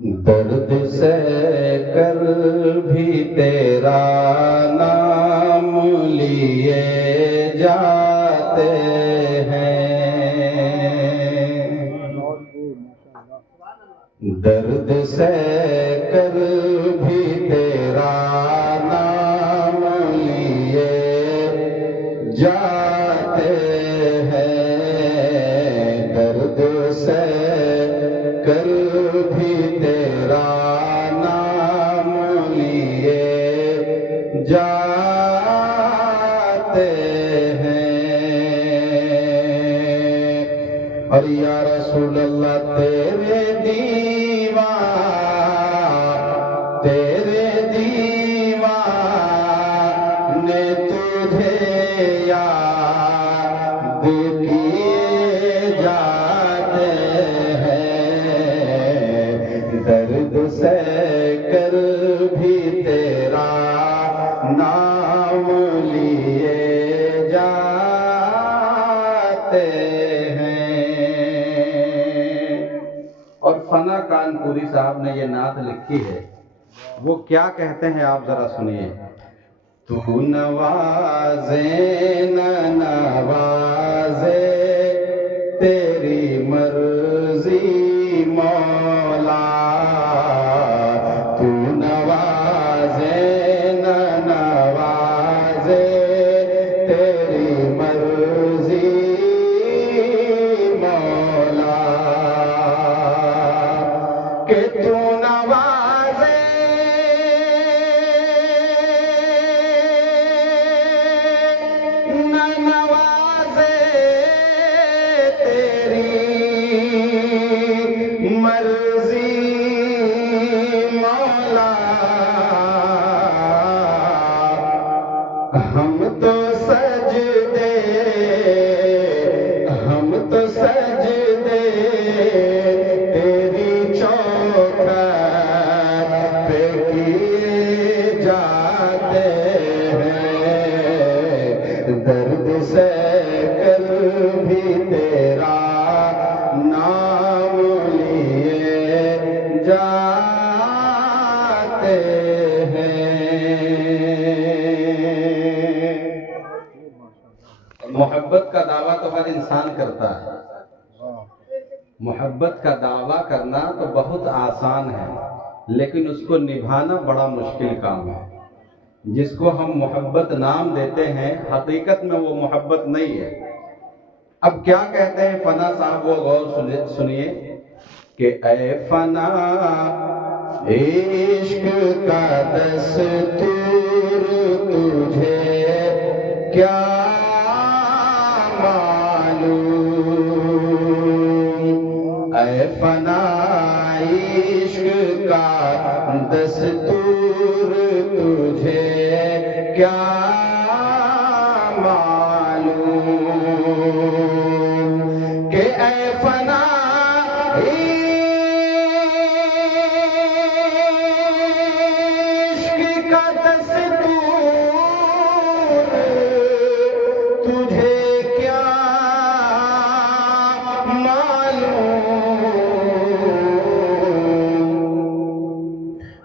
درد سے کر بھی تیرا نام لیے جاتے ہیں، درد سے کر بھی تیرا نام لیے جاتے ہیں، درد سے کر بھی تیرا نام لیے جاتے ہیں۔ اور یا رسول اللہ تیرے دیوانے تجھے یاد کیے جاتے ہیں، درد سے کر بھی تیرا نام لیے جاتے ہیں۔ اور فنا کانپوری صاحب نے یہ نعت لکھی ہے، وہ کیا کہتے ہیں آپ ذرا سنیے۔ تو نوازے نہ نوازے تیری مرضی مولا، تو نوازے نہ نوازے تیری مرضی مولا، کہ تو نوازے نہ نوازے تیری مرضی مولا، ہم تو سجدے تیری چوکھٹ پہ کیے جاتے ہیں، درد سے کر بھی تیرا نام لیے جاتے ہیں۔ محبت کا دعویٰ تو ہر انسان کرتا ہے، محبت کا دعویٰ کرنا تو بہت آسان ہے، لیکن اس کو نبھانا بڑا مشکل کام ہے۔ جس کو ہم محبت نام دیتے ہیں، حقیقت میں وہ محبت نہیں ہے۔ اب کیا کہتے ہیں فنا صاحب، وہ غور سنیے کہ اے فنا عشق کا دستور تجھے کیا معلوم، اے فنا عشق کا دستور تجھے کیا معلوم، کہ اے فنا عشق کا دستور تجھے کیا معلوم،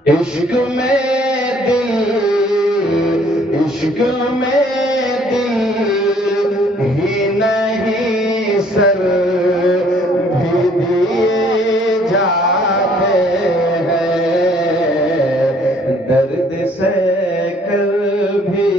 عشق میں دل ہی نہیں سر بھی دیے جاتے ہیں، درد سے کر بھی